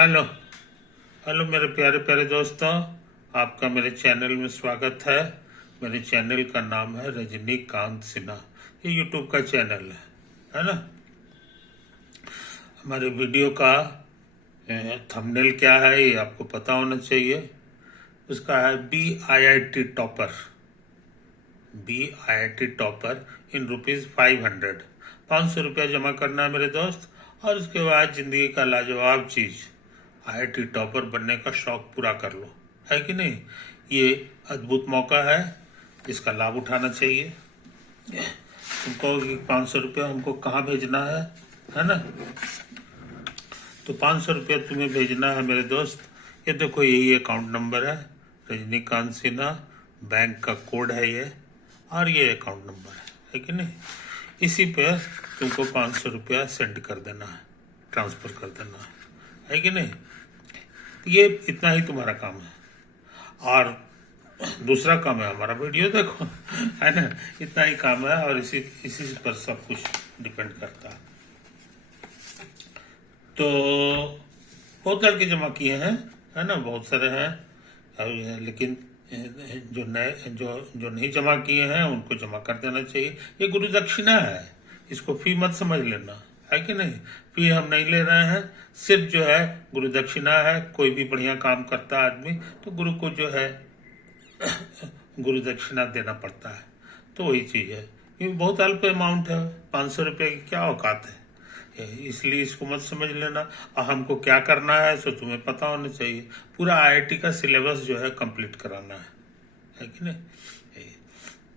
Hello hello मेरे प्यारे प्यारे दोस्तों, आपका मेरे चैनल में स्वागत है। मेरे चैनल का नाम है रजनीकांत सिन्हा। ये यूट्यूब का चैनल है ना। हमारे वीडियो का थंबनेल क्या है ये आपको पता होना चाहिए। उसका है BIIT topper. BIIT topper in ₹500। 500 रुपया जमा करना है मेरे दोस्त, और उसके बाद जिंदगी का लाजवाब चीज IIT टॉपर बनने का शौक पूरा कर लो, है कि नहीं। ये अद्भुत मौका है, इसका लाभ उठाना चाहिए। तुम कहोगे 500 रुपया हमको कहाँ भेजना है ना। तो 500 रुपया तुम्हें भेजना है मेरे दोस्त। ये देखो, यही अकाउंट नंबर है, रजनीकांत सिन्हा। बैंक का कोड है ये, और ये अकाउंट नंबर है कि नहीं। इसी पे तुमको 500 रुपया सेंड कर देना है, ट्रांसफर कर देना है कि नहीं। ये इतना ही तुम्हारा काम है, और दूसरा काम है हमारा वीडियो देखो, है ना। इतना ही काम है, और इसी पर सब कुछ डिपेंड करता है। तो बहुत लड़के जमा किए हैं, है ना, बहुत सारे हैं। लेकिन जो नए जो नहीं जमा किए हैं उनको जमा कर देना चाहिए। ये गुरु दक्षिणा है, इसको फी मत समझ लेना, है कि नहीं। फी हम नहीं ले रहे हैं, सिर्फ जो है गुरु दक्षिणा है। कोई भी बढ़िया काम करता है आदमी तो गुरु को जो है गुरु दक्षिणा देना पड़ता है। तो वही चीज है। ये बहुत अल्प अमाउंट है, 500 रुपये की क्या औकात है। इसलिए इसको मत समझ लेना। और हमको क्या करना है सो तुम्हें पता होना चाहिए। पूरा IIT का सिलेबस जो है कंप्लीट कराना है कि नहीं।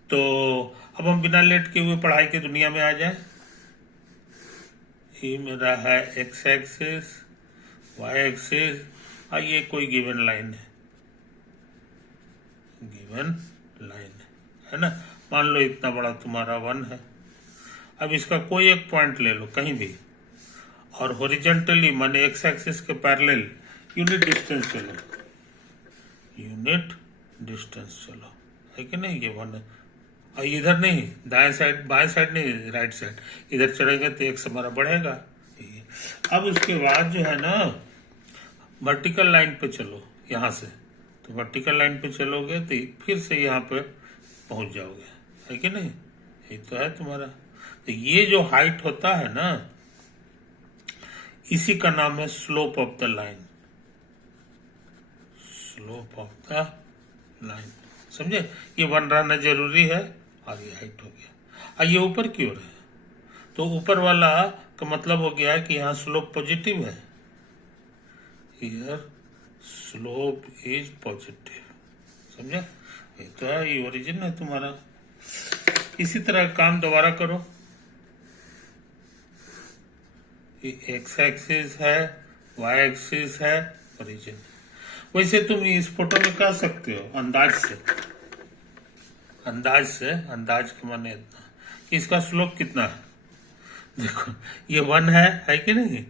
तो अब हम बिना लेट के हुए पढ़ाई की दुनिया में आ जाए। ये मेरा है एक्स एक्सिस, वाई एक्सिस, और ये कोई गिवन लाइन है, गिवन लाइन है ना। मान लो इतना बड़ा तुम्हारा 1 है। अब इसका कोई एक पॉइंट ले लो कहीं भी, और हॉरिजॉन्टली माने एक्स एक्सिस के पैरेलल यूनिट डिस्टेंस चलो, यूनिट डिस्टेंस चलो, है कि नहीं। ये 1 है, और इधर नहीं, दाएं साइड बाएं साइड नहीं, राइट साइड। इधर चढ़ेगा तो एक्स हमारा बढ़ेगा। अब उसके बाद जो है ना, वर्टिकल लाइन पे चलो यहाँ से। तो वर्टिकल लाइन पे चलोगे तो फिर से यहाँ पे पहुंच जाओगे, है कि नहीं। ये तो है तुम्हारा। तो ये जो हाइट होता है ना, इसी का नाम है slope of the line. Slope of the line, समझे। ये 1 रहना जरूरी है, और ये हाइट हो गया। और ये ऊपर की ओर है, तो ऊपर वाला का मतलब हो गया कि यहाँ स्लोप पॉजिटिव है। हियर स्लोप इज पॉजिटिव, समझे। ये तो है, ये ओरिजिन है तुम्हारा। इसी तरह काम दोबारा करो। ये एक्स एक्सिस है, वाई एक्सिस है, ओरिजिन। वैसे तुम इस फोटो में कह सकते हो अंदाज के माने इतना कि इसका स्लोप कितना है। देखो ये 1 है कि नहीं।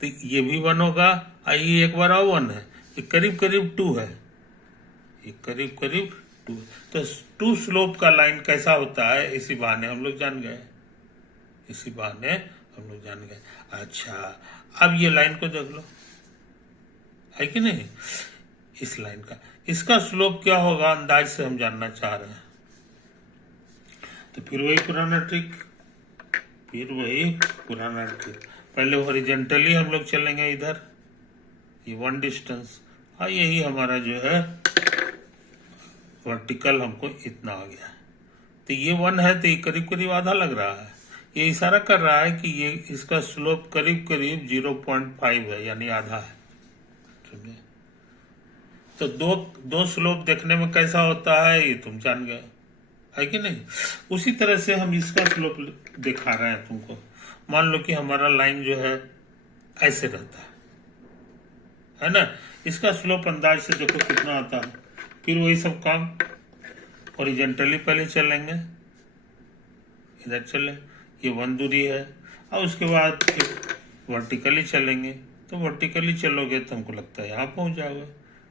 तो ये भी 1 होगा, और ये एक बार और 1 है। ये करीब करीब 2 है, ये करीब करीब 2। तो 2 स्लोप का लाइन कैसा होता है, इसी बहाने हम लोग जान गए। अच्छा, अब ये लाइन को देख लो, है कि नहीं। इस लाइन का, इसका स्लोप क्या होगा अंदाज से हम जानना चाह रहे हैं। तो फिर वही पुराना ट्रिक। पहले हॉरिजॉन्टली हम लोग चलेंगे इधर, ये 1 डिस्टेंस, और यही हमारा जो है वर्टिकल हमको इतना आ गया। तो ये 1 है, तो ये करीब करीब आधा लग रहा है। ये इशारा कर रहा है कि ये इसका स्लोप करीब करीब 0.5 है, यानी आधा है। समझे। तो दो स्लोप देखने में कैसा होता है ये तुम जान गए, है कि नहीं। उसी तरह से हम इसका स्लोप दिखा रहे हैं तुमको। मान लो कि हमारा लाइन जो है ऐसे रहता है ना। इसका स्लोप अंदाज से देखो कितना आता है। फिर वही सब काम हॉरिजॉन्टली पहले चलेंगे, इधर चले, ये 1 दूरी है, और उसके बाद फिर वर्टिकली चलेंगे। तो वर्टिकली चलोगे तो हमको लगता है यहाँ पहुंच जाओगे।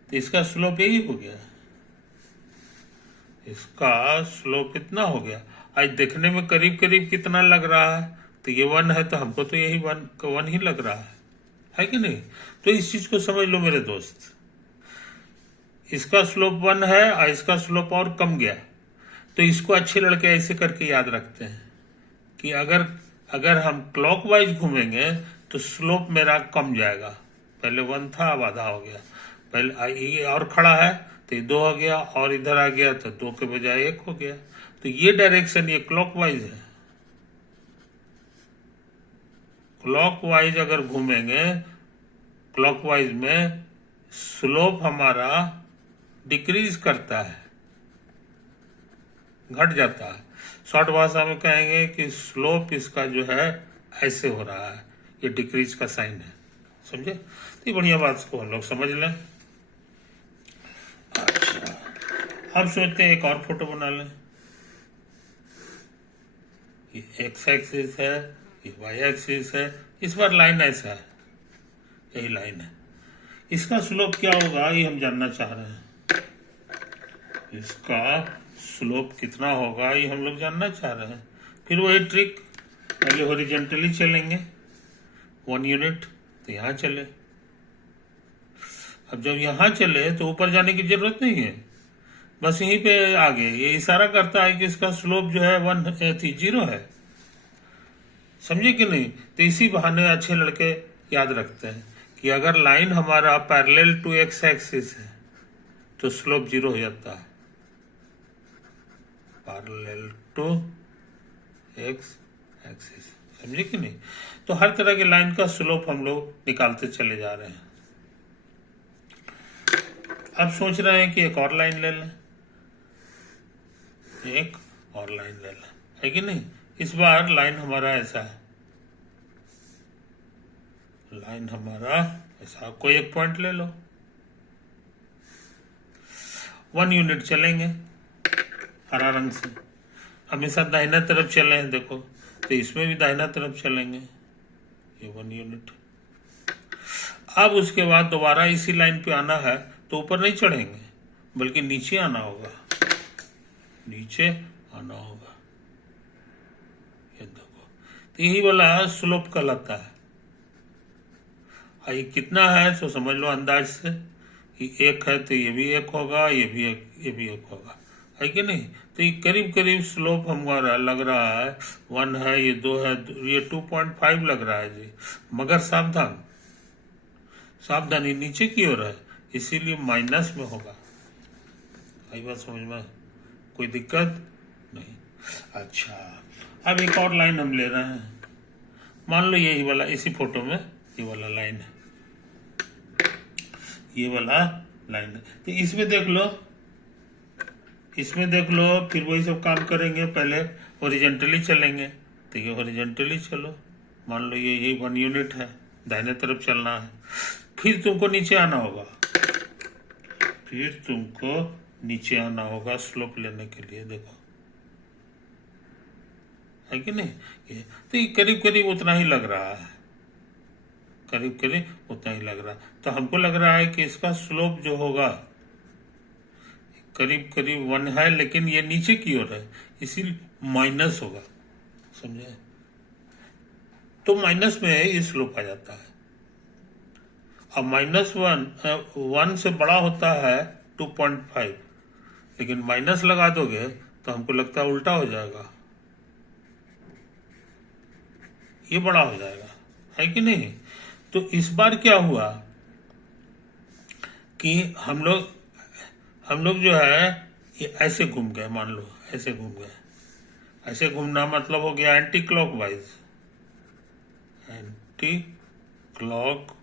तो इसका स्लोप यही हो गया, इसका स्लोप इतना हो गया। आज देखने में करीब करीब कितना लग रहा है, तो ये 1 है, तो हमको तो यही 1 ही लग रहा है कि नहीं? तो इस चीज को समझ लो मेरे दोस्त, इसका स्लोप 1 है और इसका स्लोप और कम गया, तो इसको अच्छे लड़के ऐसे करके याद रखते हैं कि अगर अगर हम क्लॉकवाइज घूमेंगे तो स्लोप मेरा कम जाएगा। पहले 1 था, अब आधा हो गया। पहले ये और खड़ा है तो ये 2 हो गया, और इधर आ गया तो 2 के बजाय 1 हो गया। तो ये डायरेक्शन ये क्लॉकवाइज है। क्लॉकवाइज अगर घूमेंगे, क्लॉकवाइज में स्लोप हमारा डिक्रीज करता है, घट जाता है। शॉर्ट भाषा में कहेंगे कि स्लोप इसका जो है ऐसे हो रहा है, ये डिक्रीज का साइन है। समझे? तो ये बढ़िया बात को हम लोग समझ लें। अच्छा, अब सोचते हैं एक और फोटो बना लें। ये एक्स एक्सिस है, ये वाई एक्सिस है, इस बार लाइन ऐसा है, यही लाइन है। इसका स्लोप क्या होगा ये हम जानना चाह रहे हैं। इसका स्लोप कितना होगा ये हम लोग जानना चाह रहे हैं। फिर वही ट्रिक, पहले हॉरिजॉन्टली चलेंगे 1 यूनिट, तो यहाँ चले। अब जब यहाँ चले तो ऊपर जाने की जरूरत नहीं है, बस यहीं पे आगे ये इशारा करता है कि इसका स्लोप जो है 0 है। समझे कि नहीं? तो इसी बहाने अच्छे लड़के याद रखते हैं कि अगर लाइन हमारा पैरेलल टू एक्स एक्सिस है तो स्लोप 0 हो जाता है, पैरेलल टू एक्स एक्सिस। समझे कि नहीं? तो हर तरह की लाइन का स्लोप हम लोग निकालते चले जा रहे हैं। अब सोच रहे हैं कि एक और लाइन ले लें, एक और लाइन ले लें, है कि नहीं? इस बार लाइन हमारा ऐसा है, लाइन हमारा ऐसा, कोई एक पॉइंट ले लो, 1 यूनिट चलेंगे हरा रंग से। हमेशा दाहिना तरफ चले हैं, देखो, तो इसमें भी दाहिना तरफ चलेंगे, ये 1 यूनिट। अब उसके बाद दोबारा इसी लाइन पे आना है तो ऊपर नहीं चढ़ेंगे बल्कि नीचे आना होगा, नीचे आना होगा। ये देखो, तो यही वाला स्लोप कहलाता है। ये कितना है तो समझ लो अंदाज से, कि 1 है तो ये भी 1 होगा, ये भी 1 होगा, है कि नहीं? तो ये करीब करीब स्लोप हमारा लग रहा है 1 है, ये 2 है, ये 2.5 लग रहा है जी। मगर सावधान, सावधानी नीचे की ओर है, इसीलिए माइनस में होगा। आई बात समझ में? कोई दिक्कत नहीं। अच्छा, अब एक और लाइन हम ले रहे हैं। मान लो यही वाला, इसी फोटो में ये वाला लाइन है, ये वाला लाइन है। तो इसमें देख लो, इसमें देख लो, फिर वही सब काम करेंगे। पहले हॉरिजॉन्टली चलेंगे, तो ये हॉरिजॉन्टली चलो। मान लो ये 1 यूनिट है, दाहिने तरफ चलना है। फिर तुमको नीचे आना होगा, फिर तुमको नीचे आना होगा स्लोप लेने के लिए। देखो, है कि नहीं? ये तो ये करीब करीब उतना ही लग रहा है, करीब करीब उतना ही लग रहा है। तो हमको लग रहा है कि इसका स्लोप जो होगा करीब करीब 1 है, लेकिन ये नीचे की ओर है, इसीलिए माइनस होगा। समझे? तो माइनस में ये स्लोप आ जाता है। अब -1 से बड़ा होता है 2.5, लेकिन माइनस लगा दोगे तो हमको लगता है उल्टा हो जाएगा, ये बड़ा हो जाएगा, है कि नहीं? तो इस बार क्या हुआ कि हम लोग जो है ये ऐसे घूम गए। मान लो ऐसे घूम गए, ऐसे घूमना मतलब हो गया एंटी क्लॉकवाइज, एंटी क्लॉक।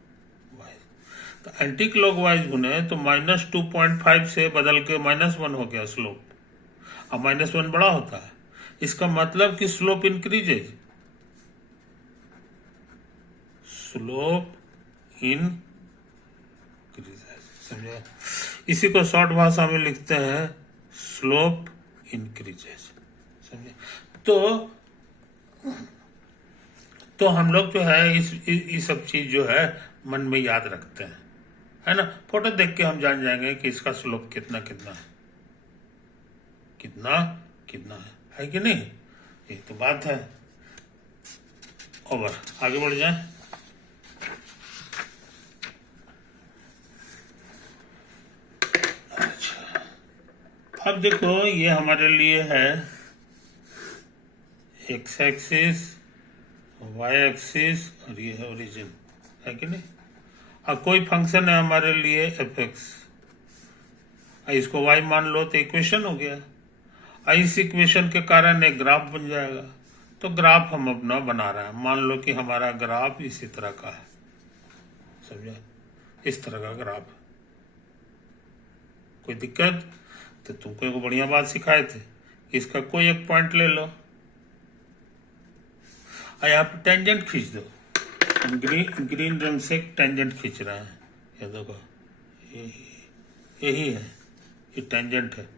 तो एंटी क्लॉकवाइज घूमे तो -2.5 से बदल के -1 हो गया स्लोप। अब -1 बड़ा होता है, इसका मतलब कि स्लोप इंक्रीजेज, स्लोप इंक्रीजेज। समझे? इसी को शॉर्ट भाषा में लिखते हैं स्लोप इंक्रीजेज। समझे? तो हम लोग जो है इस सब चीज जो है मन में याद रखते हैं, है ना? फोटो देख के हम जान जाएंगे कि इसका स्लोप कितना कितना है, कितना कितना है कि नहीं? ये तो बात है। ओवर, आगे बढ़ जाए। अब देखो ये हमारे लिए है एक्स एक्सिस, वाई एक्सिस और ये है ओरिजिन, है कि नहीं। अब कोई फंक्शन है हमारे लिए एफ एक्स, इसको वाई मान लो तो इक्वेशन हो गया। इस इक्वेशन के कारण एक ग्राफ बन जाएगा। तो ग्राफ हम अपना बना रहे हैं, मान लो कि हमारा ग्राफ इसी तरह का है, समझा, इस तरह का ग्राफ। कोई दिक्कत? तो तुमको एक बढ़िया बात सिखाए थे, इसका कोई एक पॉइंट ले लो और यहाँ पे टेंजेंट खींच दो। ग्रीन रंग से टेंजेंट खींच रहा है, ये देखो, यही है, ये टेंजेंट है।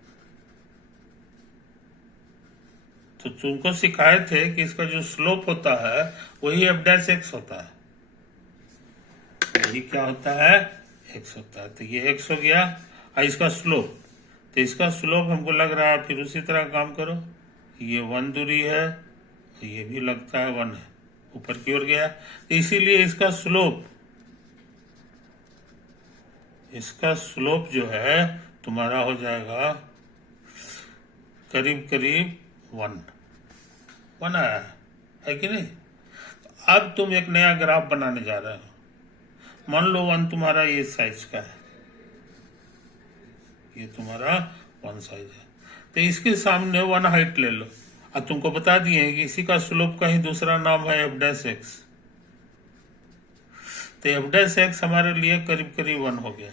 तो तुमको सिखाए थे कि इसका जो स्लोप होता है वही एफ डैश एक्स होता है, यही क्या होता है, एक्स होता है। तो ये एक्स हो गया। और इसका स्लोप, तो इसका स्लोप हमको लग रहा है, फिर उसी तरह काम करो, ये 1 दूरी है, ये भी लगता है 1 है, ऊपर की ओर गया। तो इसीलिए इसका स्लोप जो है तुम्हारा हो जाएगा करीब करीब 1 आया है कि नहीं। तो अब तुम एक नया ग्राफ बनाने जा रहे हो। मान लो 1 तुम्हारा ये साइज का है, ये तुम्हारा 1 साइज है। तो इसके सामने 1 हाइट ले लो। अब तुमको बता दिए कि इसी का स्लोप का ही दूसरा नाम है एफ डैश एक्स। तो एफ डैश एक्स हमारे लिए करीब करीब 1 हो गया।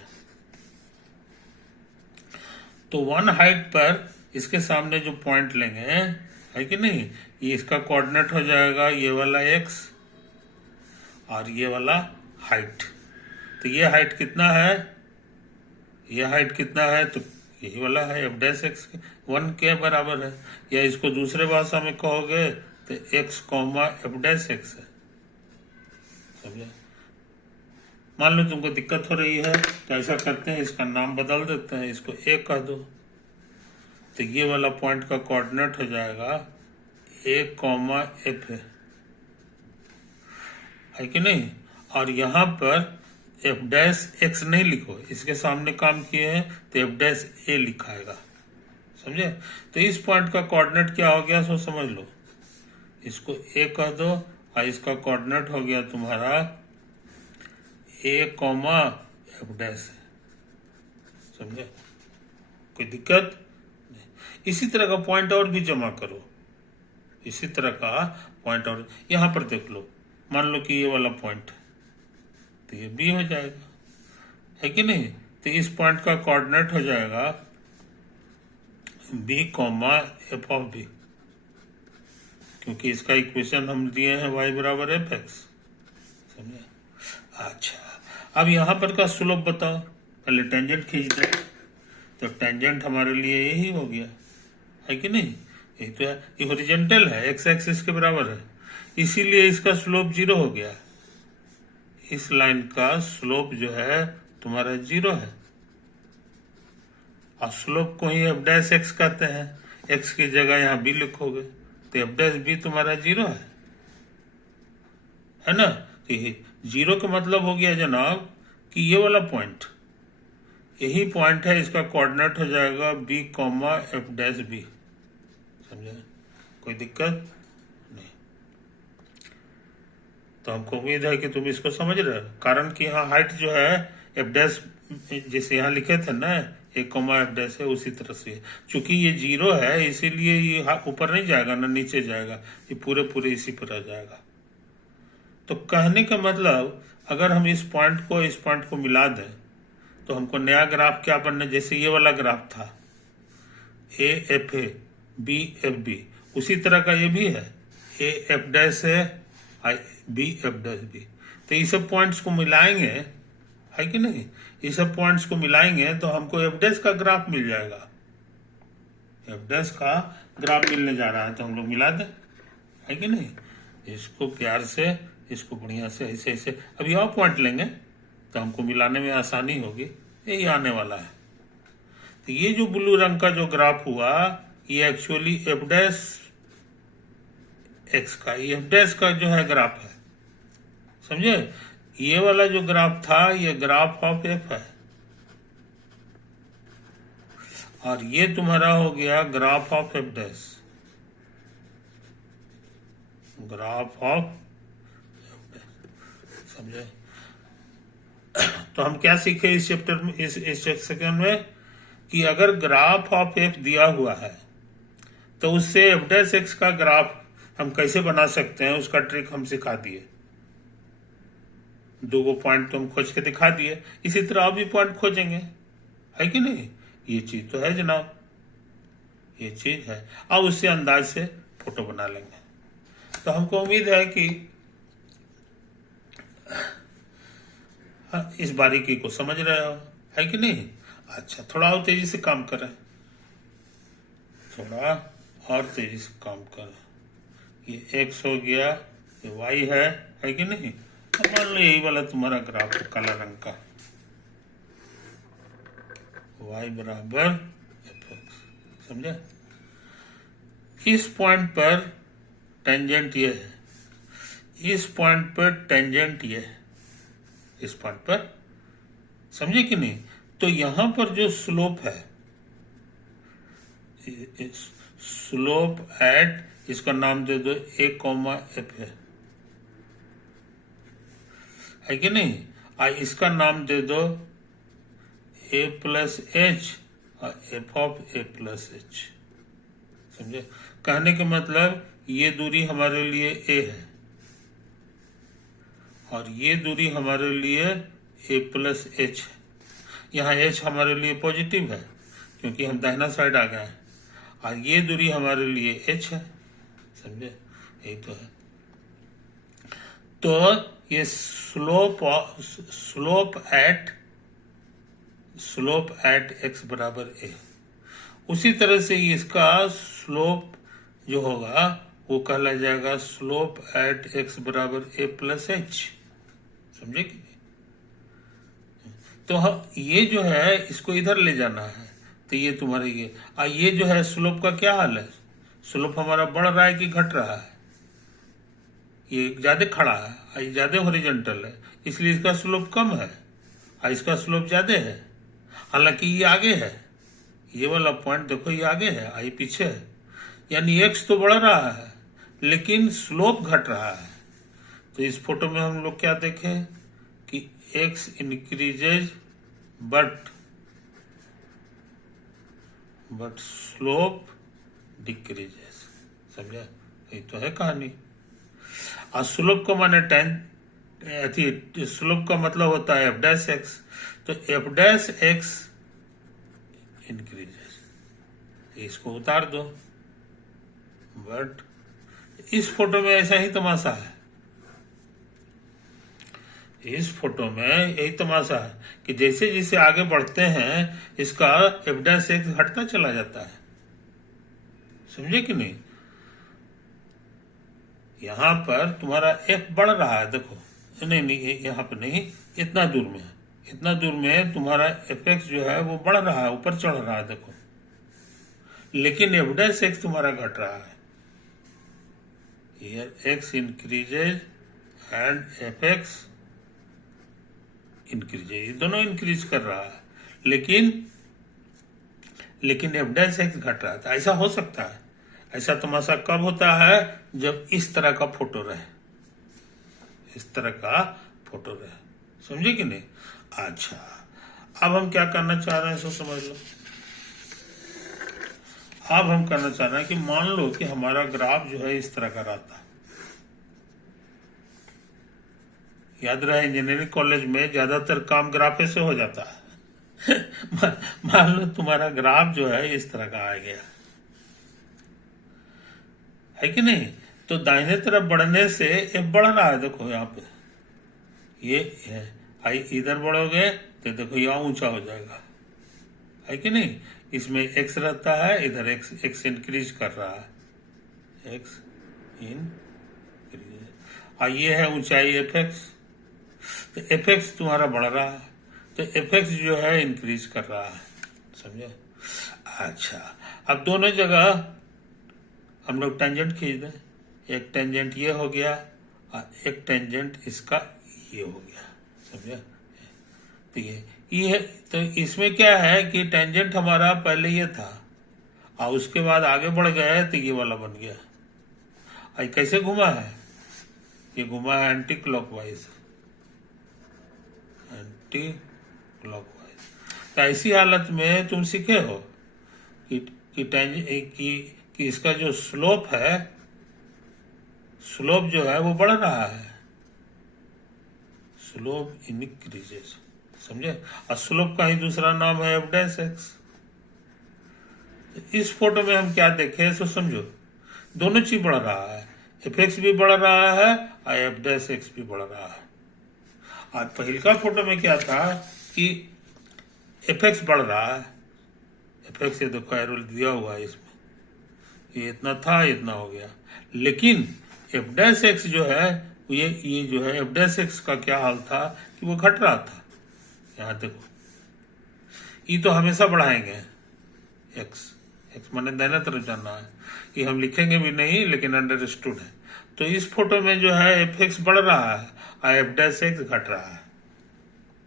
तो 1 हाइट पर इसके सामने जो पॉइंट लेंगे, है कि नहीं, ये इसका कोऑर्डिनेट हो जाएगा ये वाला एक्स और ये वाला हाइट। तो ये हाइट कितना है, ये हाइट कितना है, तो यही वाला है एफ डैश एक्स 1 के बराबर है। या इसको दूसरे भाषा में कहोगे तो x comma F dash x है, समझे। मान लो तुमको दिक्कत हो रही है तो ऐसा करते हैं, इसका नाम बदल देते हैं, इसको ए कह दो। तो ये वाला पॉइंट का कोऑर्डिनेट हो जाएगा ए कॉमा एफ है कि नहीं। और यहाँ पर एफ डैश एक्स नहीं लिखो, इसके सामने काम किए हैं तो एफ डैश ए लिखाएगा, समझे। तो इस पॉइंट का कोऑर्डिनेट क्या हो गया सो समझ लो, इसको ए कह दो और इसका कोऑर्डिनेट हो गया तुम्हारा ए कॉमा एफ डैश, समझे। कोई दिक्कत नहीं। इसी तरह का पॉइंट और भी जमा करो, इसी तरह का पॉइंट और यहाँ पर देख लो। मान लो कि ये वाला पॉइंट, तो ये बी हो जाएगा, है कि नहीं। तो इस पॉइंट का कोऑर्डिनेट हो जाएगा B comma F of B, क्योंकि इसका इक्वेशन हम दिए हैं y बराबर एफ एक्स, समझे। अच्छा, अब यहाँ पर का स्लोप बताओ, पहले टेंजेंट खींच दे। तो टेंजेंट हमारे लिए यही हो गया, है कि नहीं। ये तो है, ये हॉरिजॉन्टल है, एक्स एक्सिस के बराबर है, इसीलिए इसका स्लोप 0 हो गया। इस लाइन का स्लोप जो है तुम्हारा 0 है। और स्लोप को ही एफ डैश एक्स कहते हैं, एक्स की जगह यहाँ बी लिखोगे तो एफ डैश बी तुम्हारा 0 है ना। तो ये 0 का मतलब हो गया जनाब कि ये वाला पॉइंट, यही पॉइंट है, इसका कोऑर्डिनेट हो जाएगा B comma F dash B, समझे। कोई दिक्कत नहीं। तो हमको उम्मीद है कि तुम इसको समझ रहे हो, कारण कि यहाँ हाइट जो है एफ डैश जैसे यहाँ लिखे थे ना एक कॉमा एफ डैश है, उसी तरह से चूंकि ये 0 है इसीलिए ये ऊपर नहीं जाएगा ना नीचे जाएगा, ये पूरे पूरे इसी पर आ जाएगा। तो कहने का मतलब अगर हम इस पॉइंट को मिला दें तो हमको नया ग्राफ क्या बनना, जैसे ये वाला ग्राफ था A F A B F B, उसी तरह का ये भी है, ए एफ डैश है बी एफ डैश बी। तो ये सब पॉइंट्स को मिलाएंगे, है कि नहीं, ये सब पॉइंट्स को मिलाएंगे तो हमको एफ डैश का ग्राफ मिल जाएगा। एफ डैश का ग्राफ मिलने जा रहा है तो हम लोग मिला दें, है कि नहीं। इसको प्यार से, इसको बढ़िया से ऐसे ऐसे, अभी और पॉइंट लेंगे तो हमको मिलाने में आसानी होगी, यही आने वाला है। तो ये जो ब्लू रंग का जो ग्राफ हुआ ये एक्चुअली एफ डैश एक्स का, ये एफ डैश का जो है ग्राफ है, समझे। ये वाला जो ग्राफ था ये ग्राफ ऑफ एफ है। और ये तुम्हारा हो गया graph of F dash, graph of, समझे। तो हम क्या सीखे इस चैप्टर में, इस सेक्शन में, कि अगर ग्राफ ऑफ एफ दिया हुआ है तो उससे एफ डैश एक्स का ग्राफ हम कैसे बना सकते हैं, उसका ट्रिक हम सिखा दिए। दो पॉइंट तो हम खोज के दिखा दिए, इसी तरह अब भी पॉइंट खोजेंगे, है कि नहीं। ये चीज तो है जनाब, ये चीज है। अब उससे अंदाज से फोटो बना लेंगे। तो हमको उम्मीद है कि इस बारीकी को समझ रहे हो, है कि नहीं। अच्छा, थोड़ा और तेजी से काम करें, थोड़ा और तेजी से काम करें। ये एक्स हो गया, ये वाई है कि नहीं। अब मान लो यही वाला तुम्हारा ग्राफ है काला रंग का, y बराबर एफ एक्स, समझे। इस पॉइंट पर टेंजेंट ये है, इस पॉइंट पर टेंजेंट ये है, इस पॉइंट पर, समझे कि नहीं। तो यहां पर जो स्लोप है, स्लोप एट, इसका नाम दे दो ए कॉमा एफ है कि नहीं। इसका नाम दे दो ए प्लस एच और F of A plus H, समझे। कहने का मतलब ये दूरी हमारे लिए ए है और ये दूरी हमारे लिए ए प्लस एच है। यहाँ एच हमारे लिए पॉजिटिव है क्योंकि हम दाहिना साइड आ गए हैं, और ये दूरी हमारे लिए एच है, समझे। यही तो है। तो ये स्लोप एट एक्स बराबर ए, उसी तरह से इसका स्लोप जो होगा वो कहला जाएगा स्लोप एट एक्स बराबर ए प्लस एच, समझे कि नहीं। तो ये जो है इसको इधर ले जाना है, तो ये तुम्हारे ये जो है स्लोप का क्या हाल है, स्लोप हमारा बढ़ रहा है कि घट रहा है। ये ज्यादा खड़ा है, ये ज्यादा हॉरिजॉन्टल है, इसलिए इसका स्लोप कम है और इसका स्लोप ज्यादा है। हालांकि ये आगे है, ये वाला पॉइंट देखो ये आगे है, आई पीछे है, यानी एक्स तो बढ़ रहा है लेकिन स्लोप घट रहा है। तो इस फोटो में हम लोग क्या देखें कि x increases but slope decreases, समझा। ये तो है कहानी। और स्लोप का माने स्लोप का मतलब होता है एफ डैश एक्स, तो एफ डैश एक्स इंक्रीजेस, इसको उतार दो। बट इस फोटो में ऐसा ही तमाशा है, इस फोटो में यही तमाशा है कि जैसे जैसे आगे बढ़ते हैं इसका एफ डैश एक्स घटता चला जाता है, समझे कि नहीं। यहां पर तुम्हारा एफ बढ़ रहा है, देखो, नहीं यहाँ पर नहीं, इतना दूर में है, इतना दूर में तुम्हारा एफ एक्स जो है वो बढ़ रहा है, ऊपर चढ़ रहा है, देखो। लेकिन एफ डैश एक्स तुम्हारा घट रहा है। Here x increases and fx increases, ये दोनों इंक्रीज कर रहा है, लेकिन एफ डैश एक्स घट रहा था। ऐसा हो सकता है, ऐसा तमाशा कब होता है, जब इस तरह का फोटो रहे, इस तरह का फोटो रहे, समझे कि नहीं। अच्छा, अब हम क्या करना चाह रहे हैं सो समझ लो। अब हम करना चाह रहे हैं कि मान लो कि हमारा ग्राफ जो है इस तरह का रहता है। याद रहे इंजीनियरिंग कॉलेज में ज्यादातर काम ग्राफ से हो जाता है। मान लो तुम्हारा ग्राफ जो है इस तरह का आ गया, है कि नहीं। तो दाहिने तरफ बढ़ने से ये बढ़ रहा है, देखो यहाँ पे ये है, आई इधर बढ़ोगे तो देखो यहाँ ऊंचा हो जाएगा, है कि नहीं। इसमें एक्स रहता है, इधर एक्स इंक्रीज कर रहा है, एक्स इंक्रीज, और ये है ऊंचाई एफ एक्स, तो एफ एक्स तुम्हारा बढ़ रहा है, तो एफ एक्स जो है इंक्रीज कर रहा है, समझे। अच्छा, अब दोनों जगह हम लोग टेंजेंट खींच दें, एक टेंजेंट ये हो गया और एक टेंजेंट इसका ये हो गया, समझे। तो ये है। तो इसमें क्या है कि टेंजेंट हमारा पहले ये था और उसके बाद आगे बढ़ गए तो ये वाला बन गया। और कैसे घुमा है? ये घुमा है एंटी क्लॉकवाइज, एंटी क्लॉकवाइज। तो ऐसी हालत में तुम सीखे हो कि कि कि इसका जो स्लोप है, स्लोप जो है वो बढ़ रहा है, स्लोप इंक्रीजेस, समझे। और स्लोप का ही दूसरा नाम है एफ डैश एक्स। इस फोटो में हम क्या देखें सो समझो, दोनों चीज बढ़ रहा है, एफ एक्स भी बढ़ रहा है और एफ डैश एक्स भी बढ़ रहा है। और पहले का फोटो में क्या था कि एफ एक्स बढ़ रहा है, एफ एक्स ये देखो एरो दिया हुआ है इसमें, ये इतना था इतना हो गया। लेकिन एफ डैश एक्स जो है ये जो है एफ डैश एक्स का क्या हाल था कि वो घट रहा था। यहाँ देखो, ये तो हमेशा बढ़ाएंगे एक्स, एक्स माने दाहिने तरफ जाना है, ये हम लिखेंगे भी नहीं लेकिन अंडरस्टूड है। तो इस फोटो में जो है एफ एक्स बढ़ रहा है और एफ डैश एक्स घट रहा है,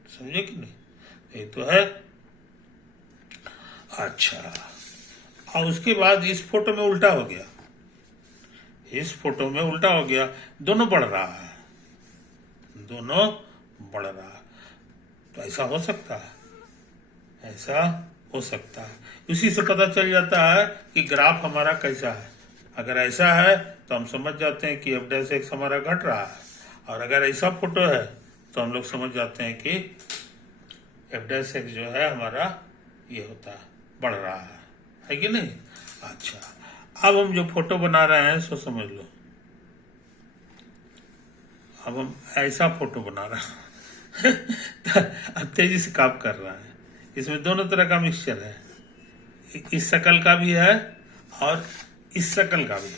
समझे कि नहीं? ये तो है। अच्छा, और उसके बाद इस फोटो में उल्टा हो गया, इस फोटो में उल्टा हो गया, दोनों बढ़ रहा है, दोनों बढ़ रहा है। तो ऐसा हो सकता है, ऐसा हो सकता है। उसी से पता चल जाता है कि ग्राफ हमारा कैसा है। अगर ऐसा है तो हम समझ जाते हैं कि एफ डैश एक्स हमारा घट रहा है, और अगर ऐसा फोटो है तो हम लोग समझ जाते हैं कि एफ डैश एक्स जो है हमारा ये होता है, बढ़ रहा है कि नहीं? अच्छा, अब हम जो फोटो बना रहे हैं सो समझ लो, अब हम ऐसा फोटो बना रहे हैं अब तेजी से काम कर रहा है, इसमें दोनों तरह का मिक्सचर है, इस शक्ल का भी है और इस शक्ल का भी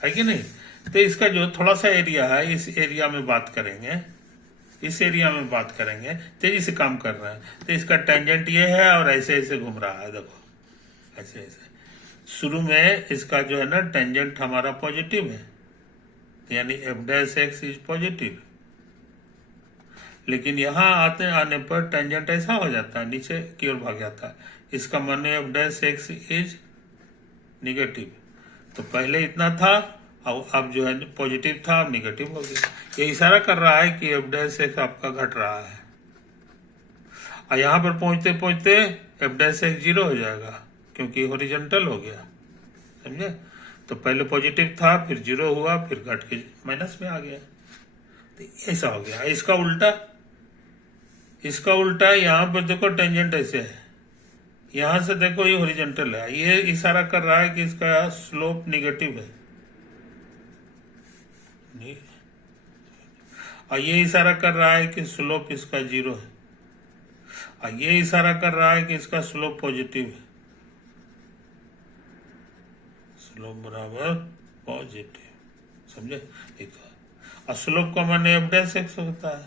है कि नहीं? तो इसका जो थोड़ा सा एरिया है, इस एरिया में बात करेंगे, इस एरिया में बात करेंगे, तेजी से काम कर रहा है। तो इसका टेंजेंट ये है और ऐसे ऐसे घूम रहा है, देखो ऐसे ऐसे। शुरू में इसका जो है ना टेंजेंट हमारा पॉजिटिव है, यानी F dash X is positive. लेकिन यहाँ आने पर टेंजेंट ऐसा हो जाता है, नीचे की ओर भाग जाता है, इसका माने F dash X is negative. तो पहले इतना था और अब जो है पॉजिटिव था अब निगेटिव हो गया। ये इशारा कर रहा है कि एफ डैश एक्स आपका घट रहा है, और यहाँ पर पहुंचते पहुंचते एफ डैश एक्स 0 हो जाएगा क्योंकि हॉरिजॉन्टल हो गया, समझे। तो पहले पॉजिटिव था, फिर 0 हुआ, फिर घट के माइनस में आ गया। तो ऐसा हो गया। इसका उल्टा, इसका उल्टा यहाँ पर देखो टेंजेंट ऐसे है, यहां से देखो ये हॉरिजॉन्टल है, ये इशारा कर रहा है कि इसका स्लोप निगेटिव है, और ये इशारा कर रहा है कि स्लोप इसका 0 है, और ये इशारा कर रहा है कि इसका स्लोप पॉजिटिव है, स्लोप बराबर पॉजिटिव, समझे। एक और स्लोप का माने एफ डैश एक्स होता है।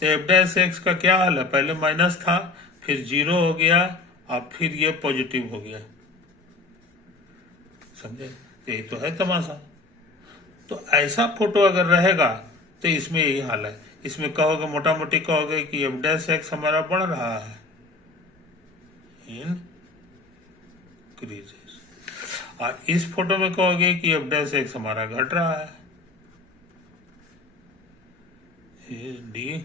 तो एफ डैश एक्स का क्या हाल है, पहले माइनस था, फिर 0 हो गया, और फिर ये पॉजिटिव हो गया, समझे। यही तो है तमाशा। तो ऐसा फोटो अगर रहेगा तो इसमें यही हाल है, इसमें कहोगे मोटा मोटी कहोगे कि एफ डैश एक्स हमारा बढ़ रहा है, इंक्रीजेस, और इस फोटो में कहोगे कि एफ डैश एक्स हमारा घट रहा है, डी।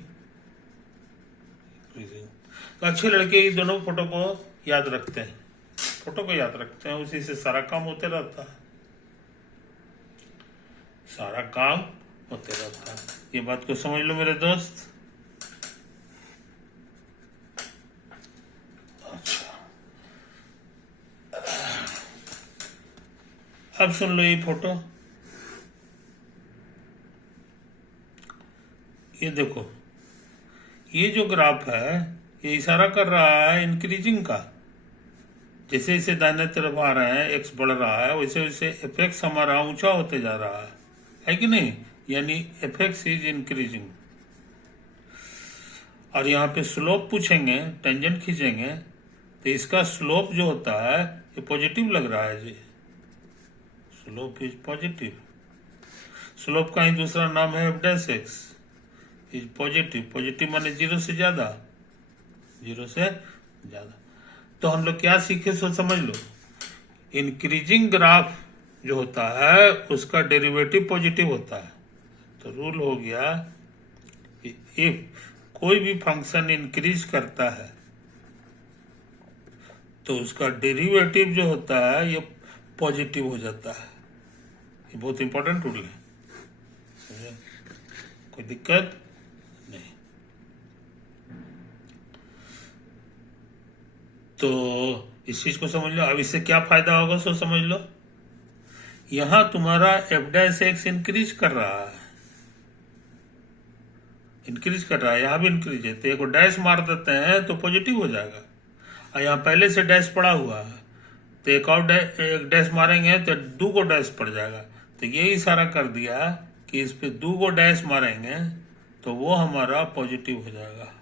तो अच्छे लड़के ये दोनों फोटो को याद रखते हैं, फोटो को याद रखते हैं, उसी से सारा काम होते रहता है, सारा काम होते रहता है। ये बात को समझ लो मेरे दोस्त। अच्छा, अब सुन लो ये फोटो, ये देखो, ये जो ग्राफ है ये इशारा कर रहा है इंक्रीजिंग का, जैसे जैसे दाहिने तरफ आ रहे हैं एक्स बढ़ रहा है वैसे वैसे एफ एक्स हमारा ऊंचा होते जा रहा है कि नहीं, यानी एफ एक्स इज इंक्रीजिंग। और यहाँ पे स्लोप पूछेंगे, टेंजेंट खींचेंगे, तो इसका स्लोप जो होता है ये पॉजिटिव लग रहा है जी, स्लोप इज पॉजिटिव। स्लोप का ही दूसरा नाम है F dash X is positive, positive माने 0 से ज्यादा, 0 से ज़्यादा। तो हम लोग क्या सीखे सो समझ लो, इंक्रीजिंग ग्राफ जो होता है उसका डेरिवेटिव पॉजिटिव होता है। तो रूल हो गया, इफ कोई भी फंक्शन इंक्रीज करता है तो उसका डेरिवेटिव जो होता है ये पॉजिटिव हो जाता है। ये बहुत इंपॉर्टेंट रूल है, समझे? कोई दिक्कत नहीं। तो इस चीज को समझ लो। अब इससे क्या फायदा होगा सो समझ लो। यहां तुम्हारा एफ डैश एक्स इंक्रीज कर रहा है, यहां भी इंक्रीज है, तो एक डैश मार देते हैं तो पॉजिटिव हो जाएगा। और यहाँ पहले से डैश पड़ा हुआ है तो एक डैश मारेंगे तो 2 को डैश पड़ जाएगा। तो ये इशारा कर दिया कि इस पे 2 को डैश मारेंगे तो वो हमारा पॉजिटिव हो जाएगा,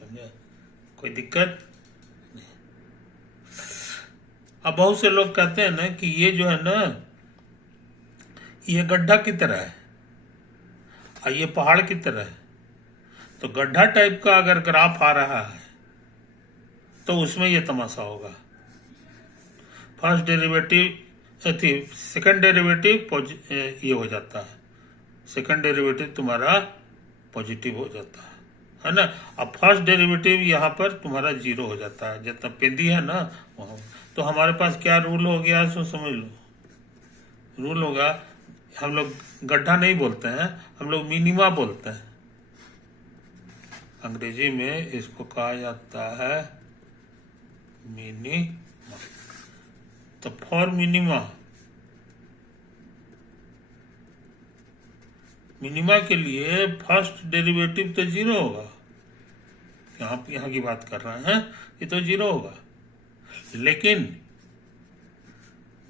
समझे? कोई दिक्कत नहीं। अब बहुत से लोग कहते हैं ना कि ये जो है ना ये गड्ढा की तरह है और ये पहाड़ की तरह है। तो गड्ढा टाइप का अगर ग्राफ आ रहा है तो उसमें ये तमाशा होगा। फर्स्ट डेरिवेटिव सेकंड डेरिवेटिव ये हो जाता है, सेकंड डेरिवेटिव तुम्हारा पॉजिटिव हो जाता है ना। अब फर्स्ट डेरिवेटिव यहाँ पर तुम्हारा 0 हो जाता है, जितना पेंदी है ना वहाँ। तो हमारे पास क्या रूल हो गया सो समझ लो। रूल होगा, हम लोग गड्ढा नहीं बोलते हैं, हम लोग मिनिमा बोलते हैं। अंग्रेजी में इसको कहा जाता है मिनिमा। तो फॉर मिनिमा के लिए फर्स्ट डेरिवेटिव तो 0 होगा। यहाँ की बात कर रहे हैं, ये तो 0 होगा। लेकिन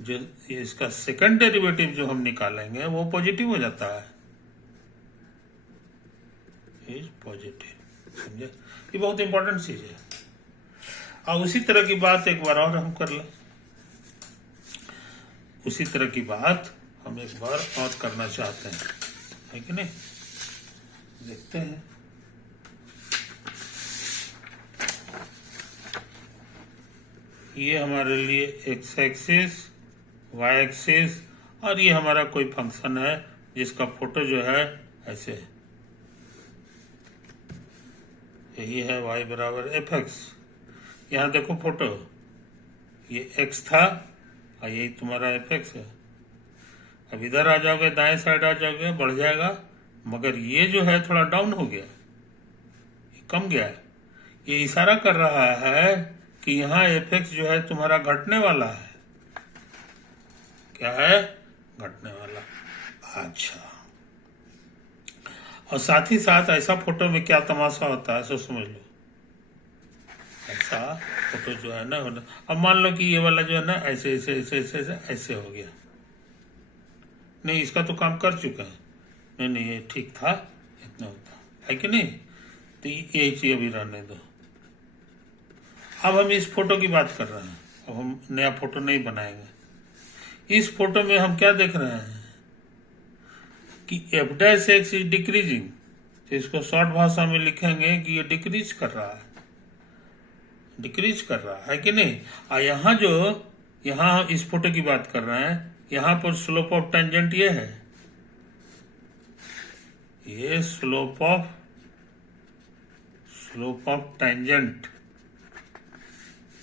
जो इसका सेकंड डेरिवेटिव जो हम निकालेंगे वो पॉजिटिव हो जाता है, इज पॉजिटिव, समझे? ये बहुत इंपॉर्टेंट चीज है। और उसी तरह की बात एक बार और हम कर लें, उसी तरह की बात हम एक बार और करना चाहते हैं, है कि नहीं? देखते हैं। ये हमारे लिए एक्स एक्सिस, वाई एक्सिस, और ये हमारा कोई फंक्शन है जिसका फोटो जो है ऐसे है। यही है y बराबर एफ एक्स। यहाँ देखो फोटो, ये x था और यही तुम्हारा एफ एक्स है। अब इधर आ जाओगे, दाएं साइड आ जाओगे, बढ़ जाएगा, मगर ये जो है थोड़ा डाउन हो गया, ये कम गया। ये इशारा कर रहा है कि यहाँ एफ एक्स जो है तुम्हारा घटने वाला है। क्या है? घटने वाला। अच्छा, और साथ ही साथ ऐसा फोटो में क्या तमाशा होता है सो समझ लो। ऐसा फोटो जो है ना, अब मान लो कि ये वाला जो है ना ऐसे ऐसे ऐसे ऐसे ऐसे ऐसे हो गया, नहीं इसका तो काम कर चुका है, नहीं नहीं ये ठीक था, इतना होता है कि नहीं? तो ये चीज अभी रहने दो। अब हम इस फोटो की बात कर रहे हैं, अब हम नया फोटो नहीं बनाएंगे। इस फोटो में हम क्या देख रहे हैं कि F dash X is decreasing. तो इसको शॉर्ट भाषा में लिखेंगे कि ये डिक्रीज कर रहा है, डिक्रीज कर रहा है कि नहीं? और यहाँ इस फोटो की बात कर रहे हैं, यहाँ पर स्लोप ऑफ टेंजेंट ये है, ये स्लोप ऑफ टेंजेंट,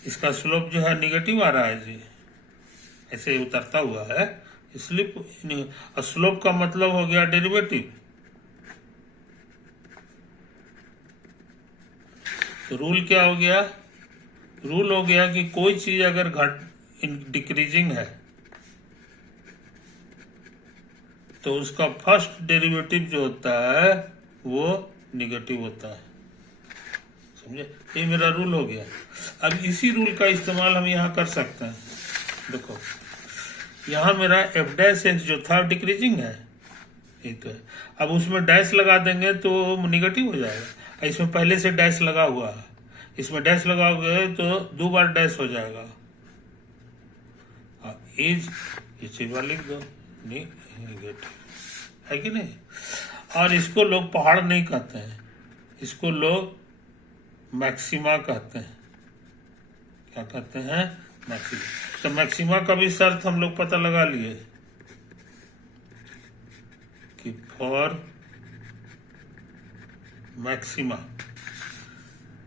इसका स्लोप जो है निगेटिव आ रहा है जी, ऐसे उतरता हुआ है। स्लोप का मतलब हो गया डेरिवेटिव। तो रूल क्या हो गया? रूल हो गया कि कोई चीज अगर डिक्रीजिंग है तो उसका फर्स्ट डेरिवेटिव जो होता है वो निगेटिव होता है, समझे? ये मेरा रूल हो गया। अब इसी रूल का इस्तेमाल हम यहाँ कर सकते हैं। देखो यहाँ मेरा एफ डैश एक्स जो था डिक्रीजिंग है, ठीक है। अब उसमें डैश लगा देंगे तो निगेटिव हो जाएगा। इसमें पहले से डैश लगा हुआ है, इसमें डैश लगाओगे तो 2 बार डैश हो जाएगा। इस लिख दो, निगेटिव, है कि नहीं? और इसको लोग पहाड़ नहीं कहते हैं, इसको लोग मैक्सिमा कहते हैं। क्या कहते हैं? मैक्सिमा। तो मैक्सिमा का भी शर्त हम लोग पता लगा लिए कि फॉर मैक्सिमा,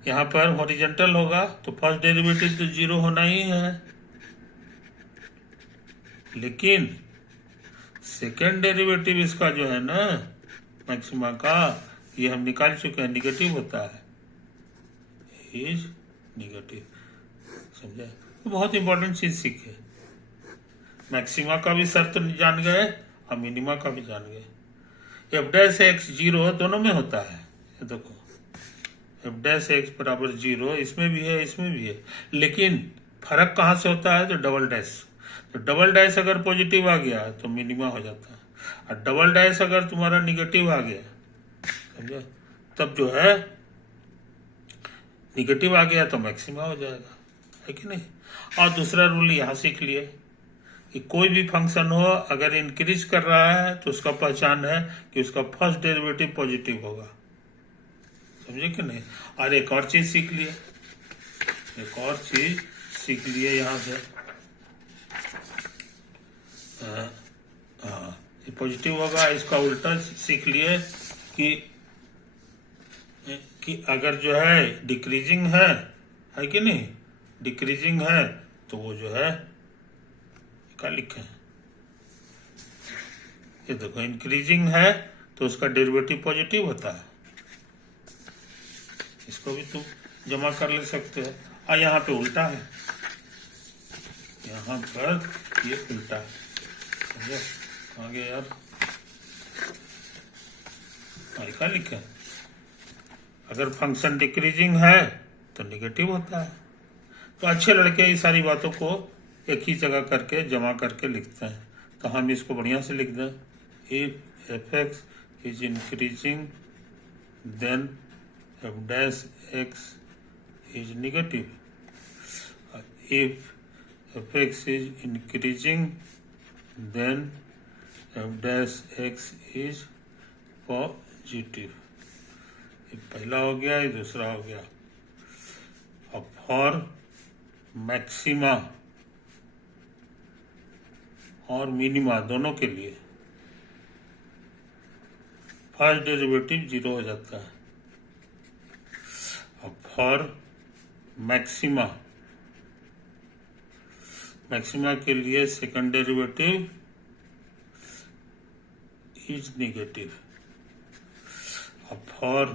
यहां पर हॉरिजॉन्टल होगा तो फर्स्ट डेरिवेटिव तो 0 होना ही है, लेकिन सेकेंड डेरिवेटिव इसका जो है ना मैक्सिमा का, ये हम निकाल चुके हैं, निगेटिव होता है, इज निगेटिव। समझे? तो बहुत इंपॉर्टेंट चीज सीखे। मैक्सिमा का भी शर्त जान गए और मिनिमा का भी जान गए। एफ डैश एक्स 0 दोनों में होता है। ये देखो, एफ डैश एक्स बराबर 0 इसमें भी है, इसमें भी है, लेकिन फर्क कहाँ से होता है? तो डबल डैश। तो डबल डैश अगर पॉजिटिव आ गया तो मिनिमा हो जाता है, और डबल डैश अगर तुम्हारा निगेटिव आ गया, समझे, तब जो है निगेटिव आ गया तो मैक्सिमा हो जाएगा, है कि नहीं। और दूसरा रूल यहाँ सीख लिए कि कोई भी फंक्शन हो अगर इंक्रीज कर रहा है तो उसका पहचान है कि उसका फर्स्ट डेरिवेटिव पॉजिटिव होगा। समझे कि नहीं। और एक और चीज सीख लिए, एक और चीज सीख लिए यहाँ से, ये पॉजिटिव होगा, इसका उल्टा सीख लिए कि अगर जो है डिक्रीजिंग है कि नहीं, डिक्रीजिंग है तो वो जो है क्या लिखे, ये देखो, इंक्रीजिंग है तो उसका डेरिवेटिव पॉजिटिव होता है। इसको भी तुम जमा कर ले सकते हो। और यहाँ पे उल्टा है, यहाँ पर ये उल्टा है, समझो आगे यार, क्या लिखा है, अगर फंक्शन डिक्रीजिंग है तो निगेटिव होता है। तो अच्छे लड़के ये सारी बातों को एक ही जगह करके जमा करके लिखते हैं। तो हम इसको बढ़िया से लिख दें, if F X is increasing then F dash X is negative, if F X is increasing then F dash X is positive. ये पहला हो गया, ये दूसरा हो गया। अब फॉर मैक्सिमा और मिनिमा दोनों के लिए फर्स्ट डेरिवेटिव 0 हो जाता है। अब फॉर मैक्सिमा, मैक्सिमा के लिए सेकंड डेरिवेटिव इज निगेटिव। अब फॉर